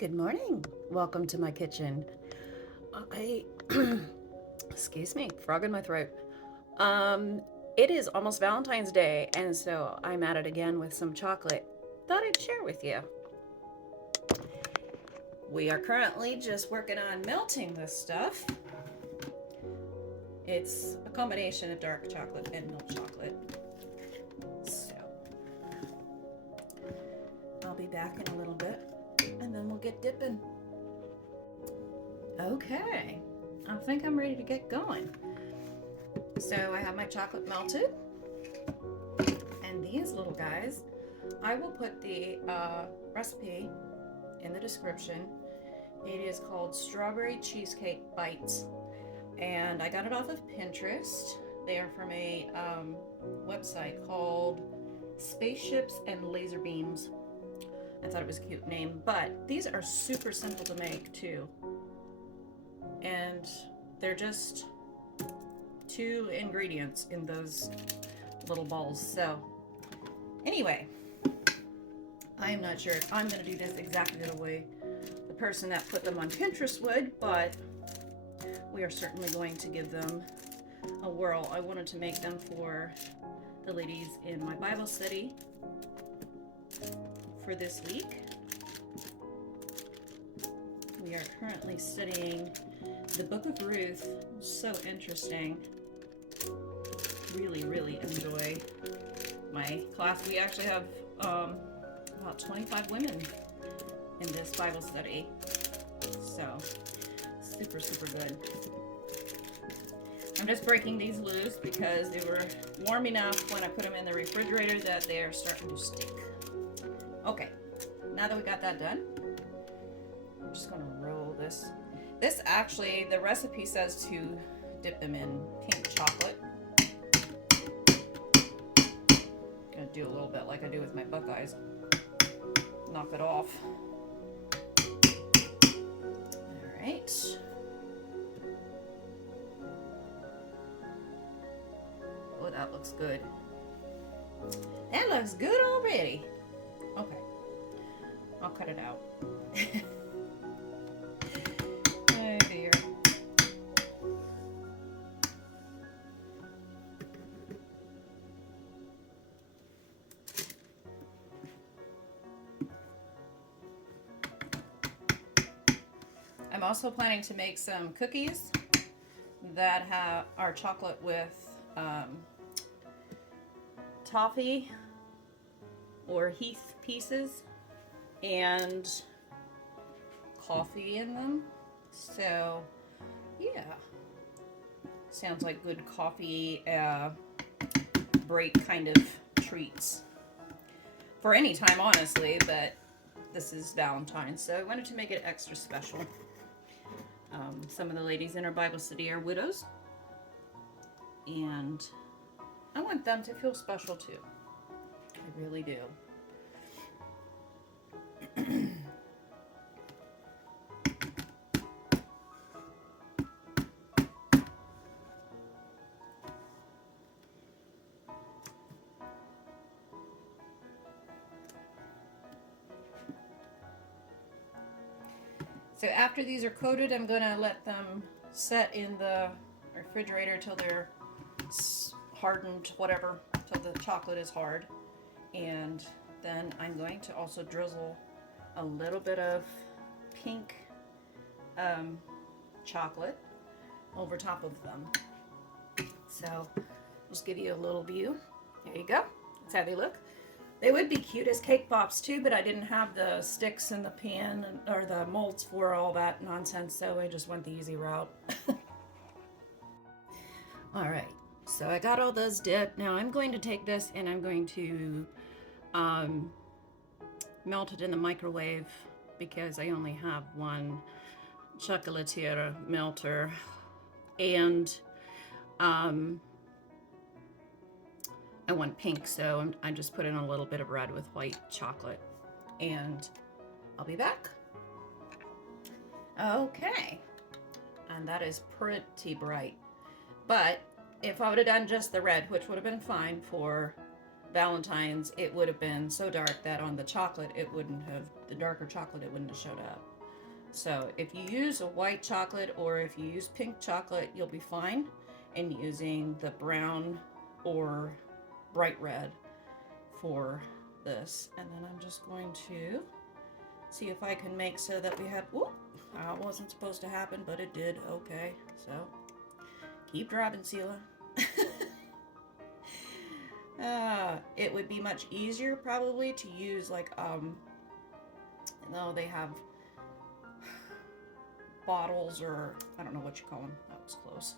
Good morning. Welcome to my kitchen. I, excuse me, frog in my throat. Um, it is almost Valentine's Day, and so I'm at it again with some chocolate. Thought I'd share with you. We are currently just working on melting this stuff. It's a combination of dark chocolate and milk chocolate. So, I'll be back in a little bit, and then we'll get dipping. Okay, I think I'm ready to get going. So I have my chocolate melted, and these little guys, I will put the recipe in the description. It is called Strawberry Cheesecake Bites, and I got it off of Pinterest. They are from a website called Spaceships and Laser Beams. I thought it was a cute name, but these are super simple to make too. And they're just 2 ingredients in those little balls. So anyway, I am not sure if I'm going to do this exactly the way the person that put them on Pinterest would, but we are certainly going to give them a whirl. I wanted to make them for the ladies in my Bible study for this week. We are currently studying the book of Ruth. So interesting. Really enjoy my class. We actually have about 25 women in this Bible study. So super good. I'm just breaking these loose because they were warm enough when I put them in the refrigerator that they are starting to stick. Okay, now that we got that done, I'm just gonna roll this. This actually, the recipe says to dip them in pink chocolate. Gonna do a little bit like I do with my Buckeyes. Knock it off. All right. Oh, that looks good. That looks good already. Okay, I'll cut it out. Oh dear. I'm also planning to make some cookies that are chocolate with toffee or Heath pieces and coffee in them. So yeah, sounds like good coffee break kind of treats for any time, honestly, but this is Valentine's, so I wanted to make it extra special. Some of the ladies in our Bible study are widows, and I want them to feel special too. I really do. So after these are coated, I'm going to let them set in the refrigerator till they're hardened, whatever, till the chocolate is hard. And then I'm going to also drizzle a little bit of pink chocolate over top of them. So just give you a little view. There you go. That's how they look. They would be cute as cake pops too, but I didn't have the sticks in the pan or the molds for all that nonsense, so I just went the easy route. All right, so I got all those dipped. Now I'm going to take this and I'm going to melt it in the microwave because I only have one chocolatier melter, and I want pink, so I just put in a little bit of red with white chocolate, and I'll be back. Okay, and that is pretty bright, but if I would have done just the red, which would have been fine for Valentine's, it would have been so dark that on the chocolate, the darker chocolate, it wouldn't have showed up. So if you use a white chocolate or if you use pink chocolate, you'll be fine in using the brown or bright red for this. And then I'm just going to see if I can make so that we have, whoop, that wasn't supposed to happen, but it did. Okay, so keep driving, Sela. It would be much easier probably to use like, no, they have bottles, or I don't know what you call them. That was close.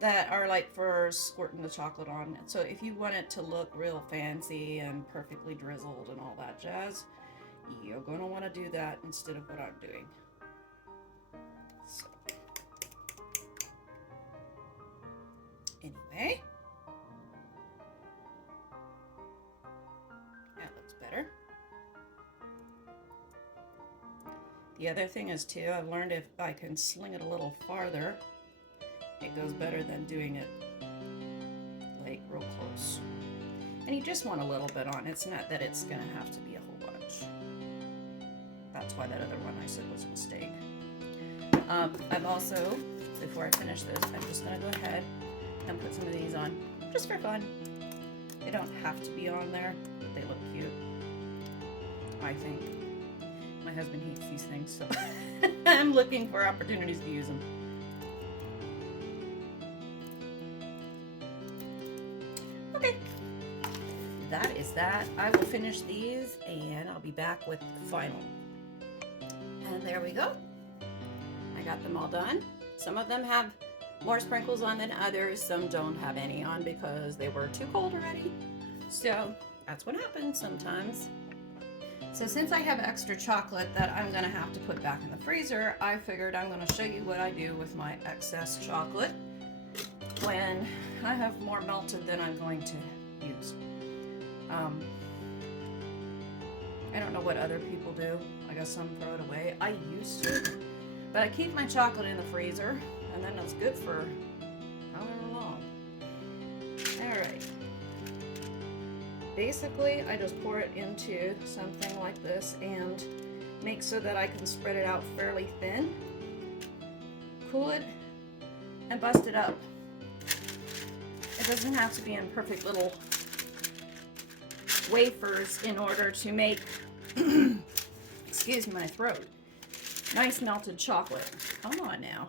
That are like for squirting the chocolate on. So if you want it to look real fancy and perfectly drizzled and all that jazz, you're going to want to do that instead of what I'm doing. So, anyway, that looks better. The other thing is too, I've learned if I can sling it a little farther, it goes better than doing it like real close. And you just want a little bit on. It's not that it's gonna have to be a whole bunch. That's why that other one I said was a mistake. I'm also, before I finish this, I'm just gonna go ahead and put some of these on, just for fun. They don't have to be on there, but they look cute, I think. My husband hates these things, so I'm looking for opportunities to use them. Okay, that is that. I will finish these and I'll be back with the final. And there we go. I got them all done. Some of them have more sprinkles on than others. Some don't have any on because they were too cold already. So that's what happens sometimes. So since I have extra chocolate that I'm gonna have to put back in the freezer, I figured I'm gonna show you what I do with my excess chocolate when I have more melted than I'm going to use. I don't know what other people do. I guess some throw it away. I used to, but I keep my chocolate in the freezer, and then it's good for however long. All right. Basically, I just pour it into something like this and make so that I can spread it out fairly thin, cool it, and bust it up. It doesn't have to be in perfect little wafers in order to make, excuse my throat, nice melted chocolate. Come on now.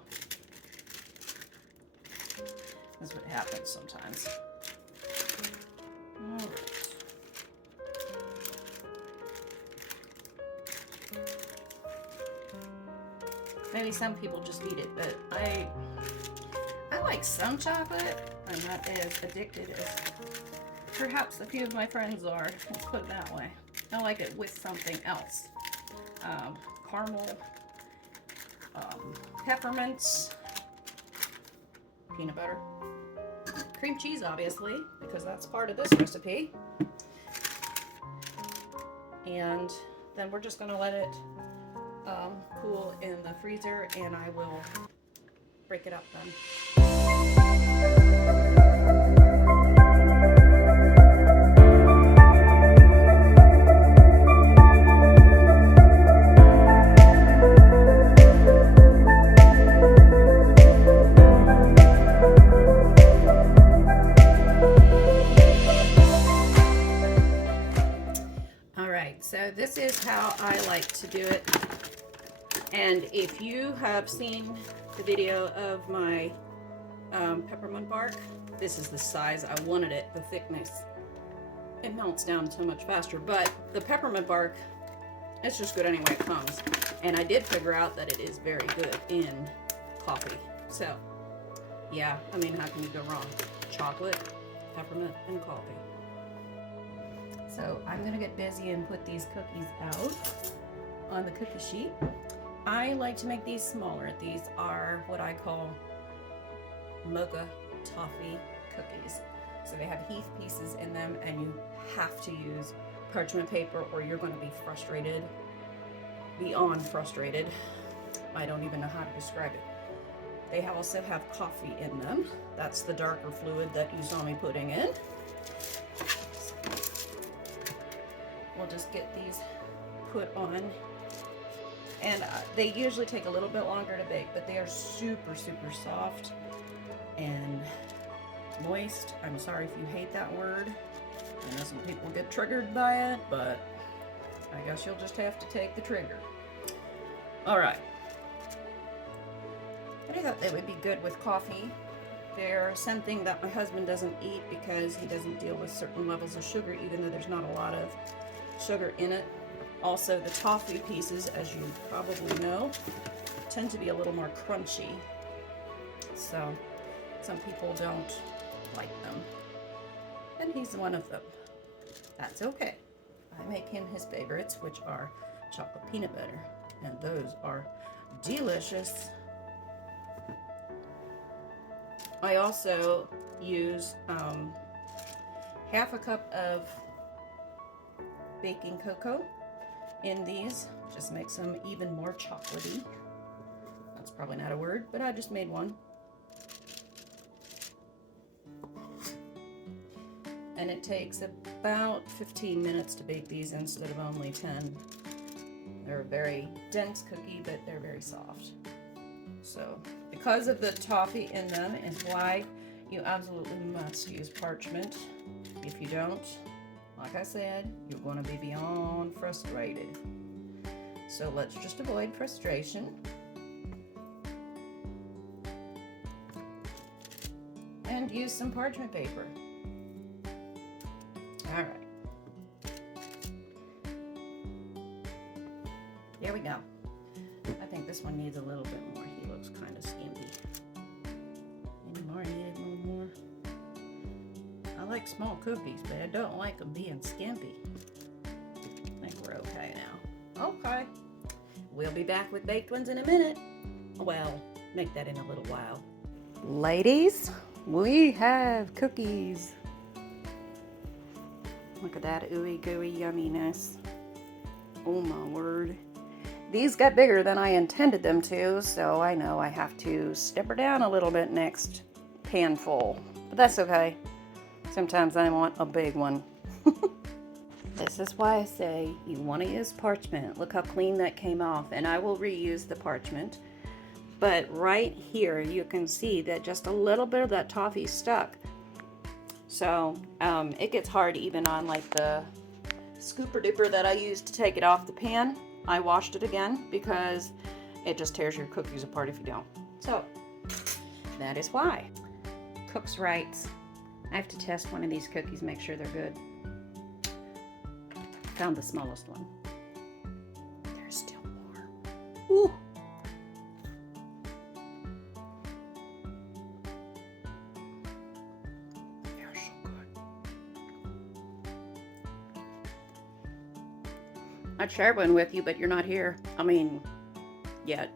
That's what happens sometimes. All right. Maybe some people just eat it, but I like some chocolate. I'm not as addicted as perhaps a few of my friends are. Let's put it that way. I like it with something else. Caramel, peppermints, peanut butter, cream cheese, obviously, because that's part of this recipe. And then we're just gonna let it cool in the freezer, and I will break it up then. All right, so this is how I like to do it. And if you have seen the video of my peppermint bark, this is the size I wanted it, the thickness. It melts down so much faster, but the peppermint bark, it's just good anyway it comes. And I did figure out that it is very good in coffee. So, yeah, I mean, how can you go wrong? Chocolate, peppermint, and coffee. So I'm gonna get busy and put these cookies out on the cookie sheet. I like to make these smaller. These are what I call mocha toffee cookies. So they have Heath pieces in them, and you have to use parchment paper or you're going to be frustrated, beyond frustrated. I don't even know how to describe it. They also have coffee in them. That's the darker fluid that you saw me putting in. just get these put on. And they usually take a little bit longer to bake, but they are super, super soft and moist. I'm sorry if you hate that word. I know some people get triggered by it, but I guess you'll just have to take the trigger. All right. I thought they would be good with coffee. They're something that my husband doesn't eat because he doesn't deal with certain levels of sugar, even though there's not a lot of sugar in it. Also, the toffee pieces, as you probably know, tend to be a little more crunchy. So some people don't like them. And he's one of them. That's okay. I make him his favorites, which are chocolate peanut butter. And those are delicious. I also use half a cup of baking cocoa in these. Just makes them even more chocolatey. That's probably not a word, but I just made one. And it takes about 15 minutes to bake these instead of only 10. They're a very dense cookie, but they're very soft. So, because of the toffee in them is why you absolutely must use parchment. If you don't, like I said, you're going to be beyond frustrated. So let's just avoid frustration. And use some parchment paper. All right. There we go. I think this one needs a little bit more. He looks kind of skimpy. Any more? Need a little more? I like small cookies, but I don't like them being skimpy. I think we're okay now. Okay. We'll be back with baked ones in a minute. Well, make that in a little while. Ladies, we have cookies. Look at that ooey gooey yumminess. Oh my word. These got bigger than I intended them to, so I know I have to step her down a little bit next panful. But that's okay. Sometimes I want a big one. This is why I say you want to use parchment. Look how clean that came off, and I will reuse the parchment. But right here you can see that just a little bit of that toffee stuck. So it gets hard even on like the scooper duper that I used to take it off the pan. I washed it again because it just tears your cookies apart if you don't. So that is why. Cook's Rights. I have to test one of these cookies, make sure they're good. Found the smallest one. There's still more. Ooh. They're so good. I'd share one with you, but you're not here. I mean, yet.